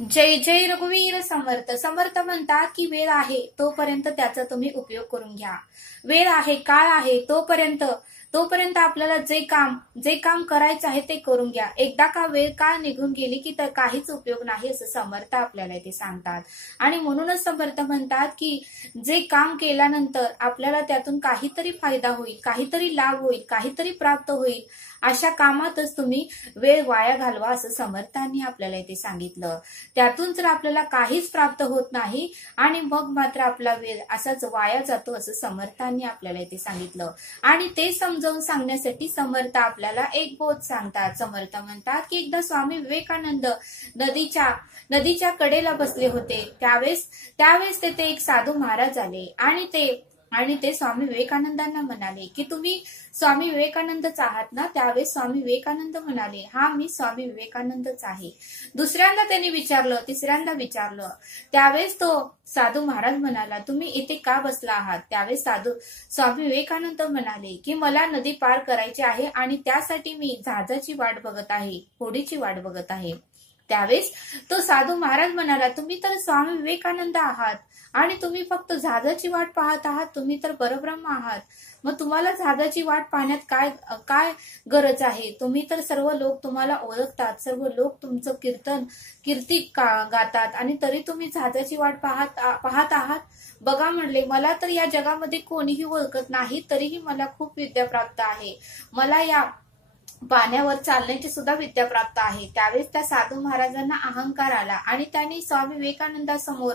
जय जय रघुवीर समर्थ. समर्थ म्हणतात की वेळ आहे तोपर्यंत त्याचा तुम्ही उपयोग करून घ्या. वेळ आहे, काळ आहे, तोपर्यंत आपल्याला जे काम करायचं आहे ते करून घ्या. एकदा का वेळ काळ निघून गेली की तर काहीच उपयोग नाही असं समर्थ आपल्याला ते सांगतात. आणि म्हणूनच समर्थ म्हणतात की जे काम केल्यानंतर आपल्याला त्यातून काहीतरी फायदा होईल, काहीतरी लाभ होईल, काहीतरी प्राप्त होईल, अशा कामातच तुम्ही वेळ वाया घालवा असं समर्थांनी आपल्याला इथे सांगितलं. त्यातून जर आपल्याला काहीच प्राप्त होत नाही आणि मग मात्र आपला वेळ असाच वाया जातो असं समर्थांनी आपल्याला इथे सांगितलं. आणि ते समजावून सांगण्यासाठी समर्थ आपल्याला एक बोध सांगतात. समर्थ म्हणतात की एकदा स्वामी विवेकानंद नदीच्या कडेला बसले होते. त्यावेळेस तेथे एक साधू महाराज आले आणि ते स्वामी विवेकानंदांना म्हणाले की तुम्ही स्वामी विवेकानंदच आहात ना? त्यावेळेस स्वामी विवेकानंद म्हणाले, हा मी स्वामी विवेकानंदच आहे. दुसऱ्यांदा त्यांनी विचारलं, तिसऱ्यांदा विचारलं. त्यावेळेस तो साधू महाराज म्हणाला, तुम्ही इथे का बसला आहात? त्यावेळेस स्वामी विवेकानंद म्हणाले की मला नदी पार करायची आहे आणि त्यासाठी मी जहाजाची वाट बघत आहे, होडीची वाट बघत आहे. त्यावेळेस तो साधू महाराज म्हणाला, तुम्ही तर स्वामी विवेकानंद आहात आणि तुम्ही फक्त जहाजाची वाट पाहत आहात, तुम्ही तर परब्रह्म आहात. मग तुम्हाला जहाजाची वाट पाहण्यात काय गरज आहे? तुम्ही तर सर्व लोक तुम्हाला ओळखतात, सर्व लोक तुमचं कीर्ती गातात आणि तरी तुम्ही जहाजाची वाट पाहत आहात. बघा म्हणले, मला तर या जगामध्ये कोणीही ओळखत नाही, तरीही मला खूप विद्या प्राप्त आहे. मला या पाण्यावर चालण्याची सुद्धा विद्या प्राप्त आहे. त्यावेळेस त्या साधू महाराजांना अहंकार आला आणि त्यांनी स्वामी विवेकानंदासमोर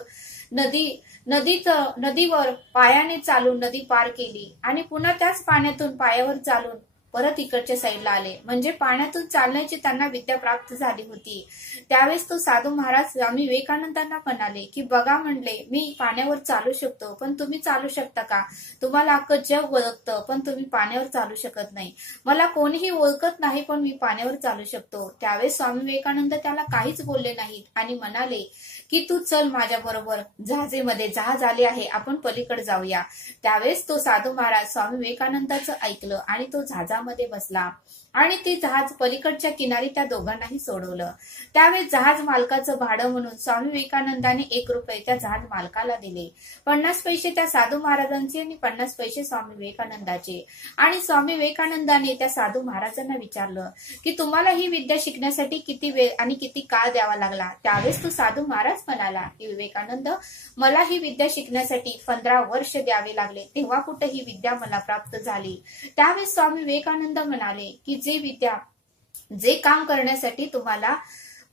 नदीवर पायाने चालून नदी पार केली आणि पुन्हा त्याच पाण्यातून पायावर चालून परत इकडच्या साईडला आले. म्हणजे पाण्यातून चालण्याची त्यांना विद्या प्राप्त झाली होती. त्यावेळेस तो साधू महाराज स्वामी विवेकानंदांना म्हणाले की बघा म्हणले, मी पाण्यावर चालू शकतो पण तुम्ही चालू शकता का? तुम्हाला अख्खं जग ओळखतं पण तुम्ही पाण्यावर चालू शकत नाही. मला कोणीही ओळखत नाही पण मी पाण्यावर चालू शकतो. त्यावेळेस स्वामी विवेकानंद त्याला काहीच बोलले नाहीत आणि म्हणाले की तू चल माझ्या बरोबर, जहाज आले आहे, आपण पलीकडे जाऊया. त्यावेळेस तो साधू महाराज स्वामी विवेकानंदाचं ऐकलं आणि तो जहाजामध्ये बसला आणि ते जहाज पलीकडच्या किनारी त्या दोघांनाही सोडवलं. त्यावेळेस जहाज मालकाचं भाडं म्हणून स्वामी विवेकानंदाने 1 रुपये त्या जहाज मालकाला दिले. 50 पैसे त्या साधू महाराजांचे आणि 50 पैसे स्वामी विवेकानंदाचे. आणि स्वामी विवेकानंदाने त्या साधू महाराजांना विचारलं की तुम्हाला ही विद्या शिकण्यासाठी किती वेळ आणि किती काळ द्यावा लागला? त्यावेळेस तो साधू महाराज म्हणाला की विवेकानंद, मला ही विद्या शिकण्यासाठी 15 वर्ष द्यावे लागले, तेव्हा कुठे ही विद्या मला प्राप्त झाली. त्यावेळेस स्वामी विवेकानंद म्हणाले की जे काम करण्यासाठी तुम्हाला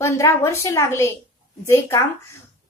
15 वर्ष लागले, जे काम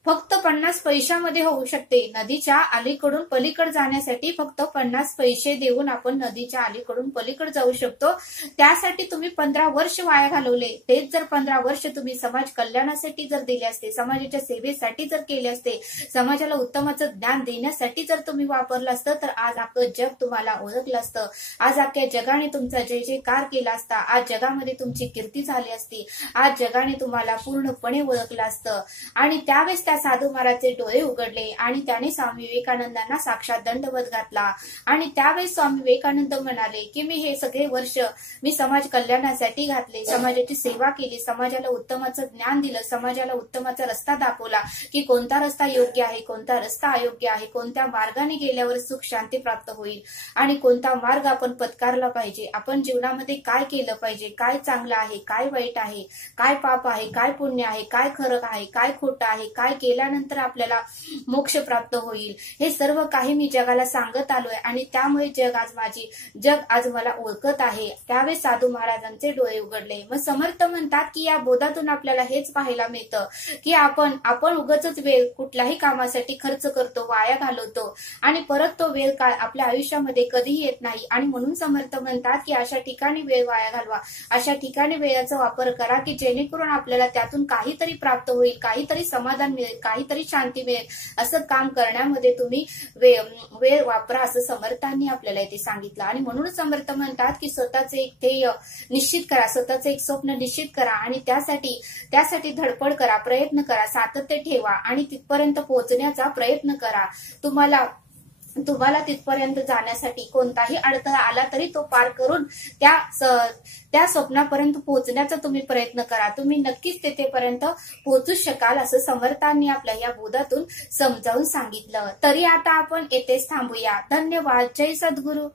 फक्त 50 पैशामध्ये होऊ शकते, नदीच्या अलीकडून पलीकडे जाण्यासाठी फक्त 50 पैसे देऊन आपण नदीच्या अलीकडून पलीकडे जाऊ शकतो, त्यासाठी तुम्ही 15 वर्ष वाया घालवले. तेच जर 15 वर्ष तुम्ही समाज कल्याणासाठी जर दिले असते, समाजाच्या सेवेसाठी जर केले असते, समाजाला उत्तमाचं ज्ञान देण्यासाठी जर तुम्ही वापरलं असतं, तर आज अख्खं जग तुम्हाला ओळखलं असतं. आज अख्ख्या जगाने तुमचा जय जयकार केला असता. आज जगामध्ये तुमची कीर्ती झाली असती. आज जगाने तुम्हाला पूर्णपणे ओळखलं असतं. आणि त्यावेळेस साधू महाराजचे डोळे उघडले आणि त्याने स्वामी विवेकानंदांना साक्षात दंडवत घातला. आणि त्यावेळेस स्वामी विवेकानंद म्हणाले की मी हे सगळे वर्ष मी समाज कल्याणासाठी घातले, समाजाची सेवा केली, समाजाला उत्तमाचं ज्ञान दिलं, समाजाला उत्तमाचा रस्ता दाखवला की कोणता रस्ता योग्य आहे, कोणता रस्ता अयोग्य आहे, कोणत्या मार्गाने गेल्यावर सुख शांती प्राप्त होईल आणि कोणता मार्ग आपण पत्कारला पाहिजे, आपण जीवनामध्ये काय केलं पाहिजे, काय चांगलं आहे, काय वाईट आहे, काय पाप आहे, काय पुण्य आहे, काय खरं आहे, काय खोटं आहे, काय केल्यानंतर आपल्याला मोक्ष प्राप्त होईल, हे सर्व काही मी जगाला सांगत आलोय आणि त्यामुळे जग आज मला ओळखत आहे. त्यावेळेस साधू महाराजांचे डोळे उघडले. मग समर्थ म्हणतात की या बोधातून आपल्याला हेच पाहायला मिळतं की आपण उगाचच वेळ कुठल्याही कामासाठी खर्च करतो, वाया घालवतो आणि परत तो वेळ काळ आपल्या आयुष्यामध्ये कधीही येत नाही. आणि म्हणून समर्थ म्हणतात की अशा ठिकाणी वेळ वाया घालवा, अशा ठिकाणी वेळाचा वापर करा की जेणेकरून आपल्याला त्यातून काहीतरी प्राप्त होईल, काहीतरी समाधान मिळेल, काहीतरी शांती मिळेल. असं काम करण्यामध्ये तुम्ही वेळ वापरा असं समर्थांनी आपल्याला इथे सांगितलं. आणि म्हणून समर्थ म्हणतात की स्वतःचे एक ध्येय निश्चित करा, स्वतःचे एक स्वप्न निश्चित करा आणि त्यासाठी धडपड करा, प्रयत्न करा, सातत्य ठेवा आणि तिथपर्यंत पोहोचण्याचा प्रयत्न करा. तुम्हाला तुम्हाला तिथपर्यंत जाण्यासाठी कोणताही अडथळा आला तरी तो पार करून त्या स्वप्नापर्यंत पोहोचण्याचा तुम्ही प्रयत्न करा. तुम्ही नक्कीच तेथेपर्यंत पोहोचू शकाल असं समर्थांनी आपल्या या बोधातून समजावून सांगितलं. तरी आता आपण येथेच थांबूया. धन्यवाद. जय सद्गुरू.